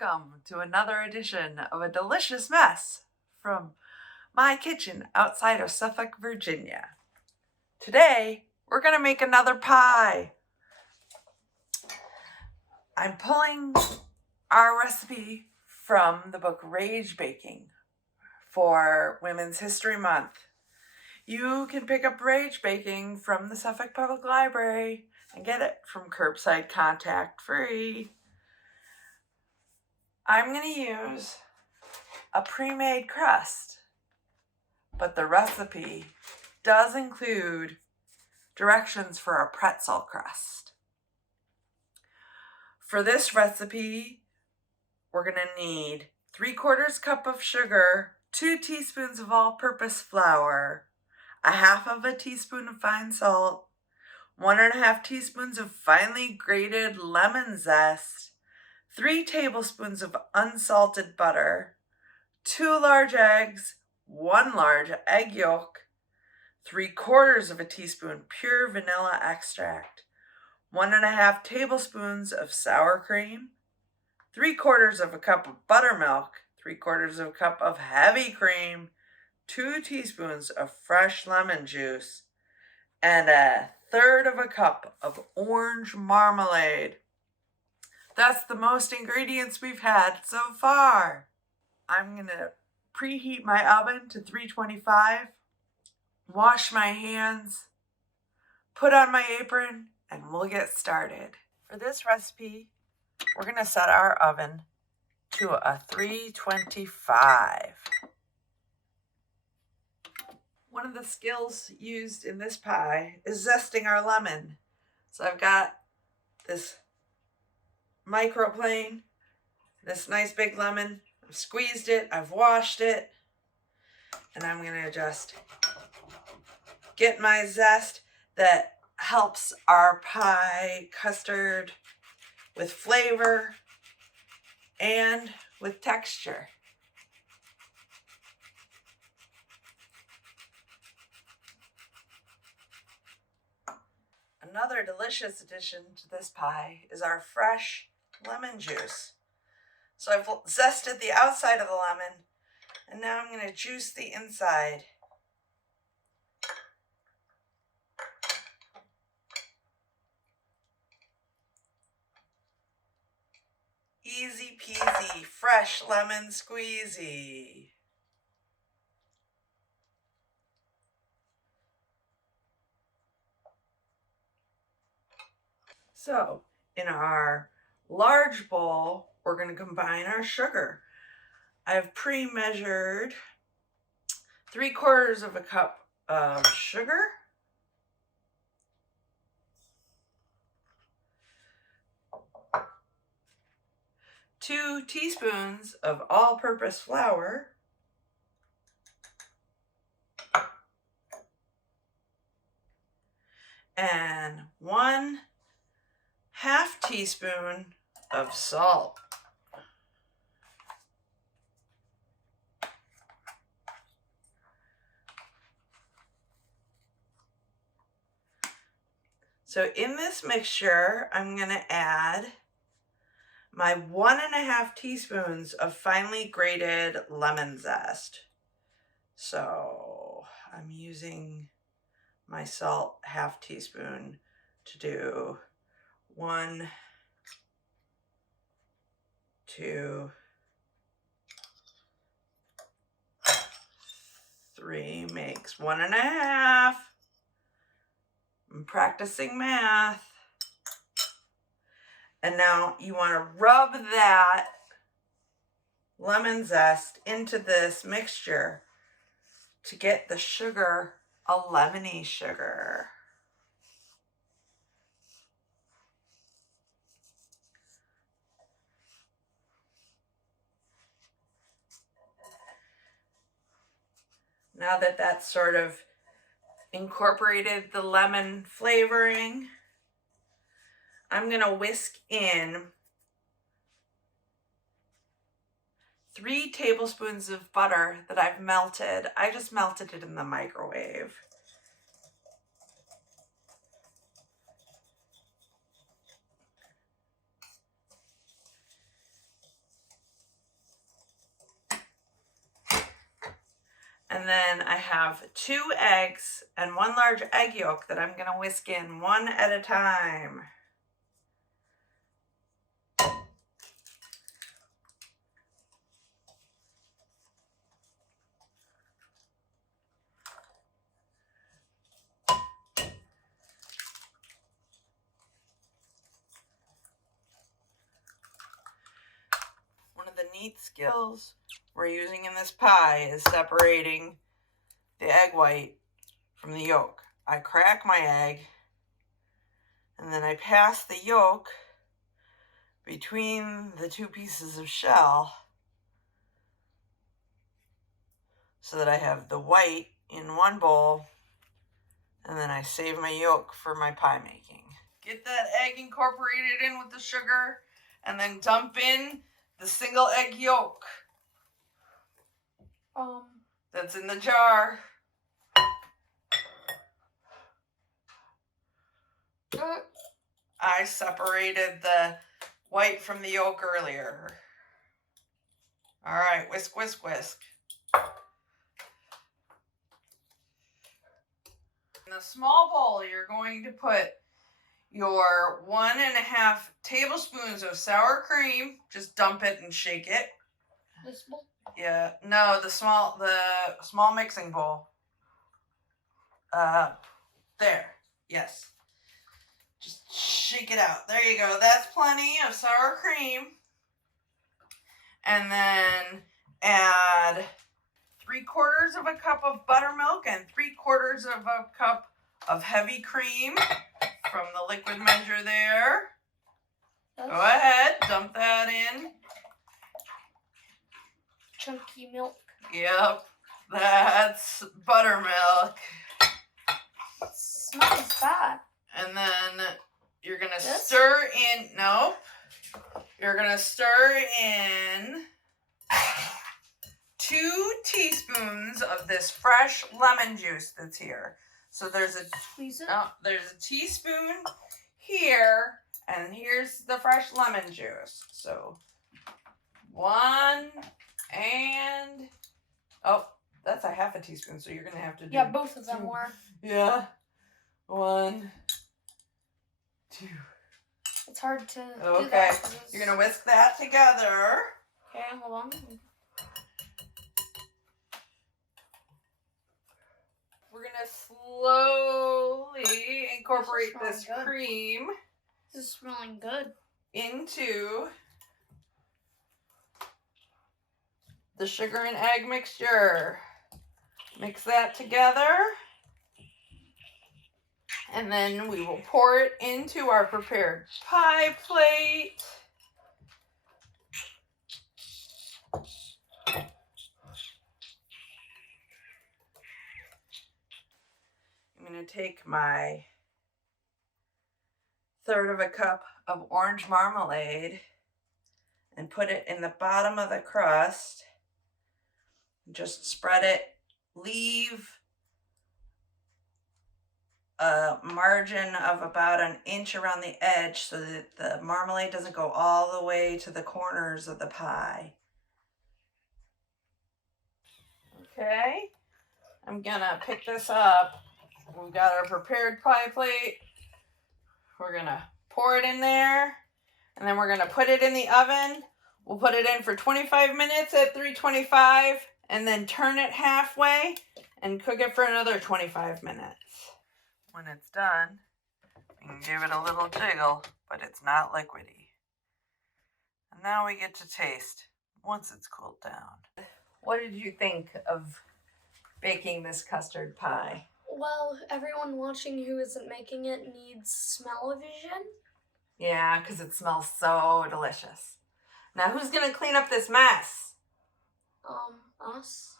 Welcome to another edition of A Delicious Mess from my kitchen outside of Suffolk, Virginia. Today, we're going to make another pie. I'm pulling our recipe from the book Rage Baking for Women's History Month. You can pick up Rage Baking from the Suffolk Public Library and get it from curbside contact free. I'm going to use a pre-made crust, but the recipe does include directions for a pretzel crust. For this recipe, we're going to need 3/4 cup of sugar, 2 teaspoons of all-purpose flour, 1/2 teaspoon of fine salt, 1½ teaspoons of finely grated lemon zest, 3 tablespoons of unsalted butter, 2 large eggs, 1 large egg yolk, 3/4 teaspoon pure vanilla extract, 1½ tablespoons of sour cream, 3/4 cup of buttermilk, 3/4 cup of heavy cream, 2 teaspoons of fresh lemon juice, and 1/3 cup of orange marmalade. That's the most ingredients we've had so far. I'm going to preheat my oven to 325, wash my hands, put on my apron, and we'll get started. For this recipe, we're going to set our oven to a 325. One of the skills used in this pie is zesting our lemon. So I've got this microplane, this nice big lemon. I've squeezed it, I've washed it, and I'm going to just get my zest that helps our pie custard with flavor and with texture. Another delicious addition to this pie is our fresh lemon juice. So I've zested the outside of the lemon, and now I'm going to juice the inside. Easy peasy, fresh lemon squeezy. So in our large bowl, we're going to combine our sugar. I've pre-measured 3/4 cup of sugar, 2 teaspoons of all-purpose flour, and 1/2 teaspoon of salt. So in this mixture, I'm going to add my 1½ teaspoons of finely grated lemon zest. So I'm using my salt 1/2 teaspoon to do 1, 2, 3 makes 1½. I'm practicing math. And now you want to rub that lemon zest into this mixture to get the sugar a lemony sugar. Now that that's sort of incorporated the lemon flavoring, I'm going to whisk in 3 tablespoons of butter that I've melted. I just melted it in the microwave. And then I have 2 eggs and 1 large egg yolk that I'm gonna whisk in one at a time. One of the neat skills we're using in this pie is separating the egg white from the yolk. I crack my egg and then I pass the yolk between the 2 pieces of shell so that I have the white in one bowl, and then I save my yolk for my pie making. Get that egg incorporated in with the sugar and then dump in the single egg yolk that's in the jar. I separated the white from the yolk earlier. All right, whisk, whisk, whisk. In a small bowl, you're going to put your 1.5 tablespoons of sour cream. Just dump it and shake it. This bowl? Yeah, no, the small mixing bowl. There, yes. Just shake it out. There you go. That's plenty of sour cream. And then add 3/4 of a cup of buttermilk and 3/4 of a cup of heavy cream from the liquid measure there. Go ahead, dump that in. Chunky milk. Yep, that's buttermilk. It smells bad. And then you're gonna stir in, nope. You're gonna stir in 2 teaspoons of this fresh lemon juice that's here. So there's a teaspoon here, and here's the fresh lemon juice. So 1 and that's a 1/2 teaspoon. So you're gonna have to do both of them were. Yeah, 1, 2. It's hard to do Okay, that. you're gonna whisk that together. Okay, hold on. We're gonna slowly incorporate this cream. This is smelling good. Into the sugar and egg mixture. Mix that together. And then we will pour it into our prepared pie plate. I'm going to take my 1/3 cup of orange marmalade and put it in the bottom of the crust. Just spread it. Leave a margin of about 1 inch around the edge so that the marmalade doesn't go all the way to the corners of the pie. Okay, I'm gonna pick this up. We've got our prepared pie plate. We're gonna pour it in there, and then we're gonna put it in the oven. We'll put it in for 25 minutes at 325, and then turn it halfway and cook it for another 25 minutes. When it's done, you can give it a little jiggle, but it's not liquidy. And now we get to taste once it's cooled down. What did you think of baking this custard pie? Well, everyone watching who isn't making it needs smell-o-vision. Yeah, because it smells so delicious. Now, who's going to clean up this mess? Us.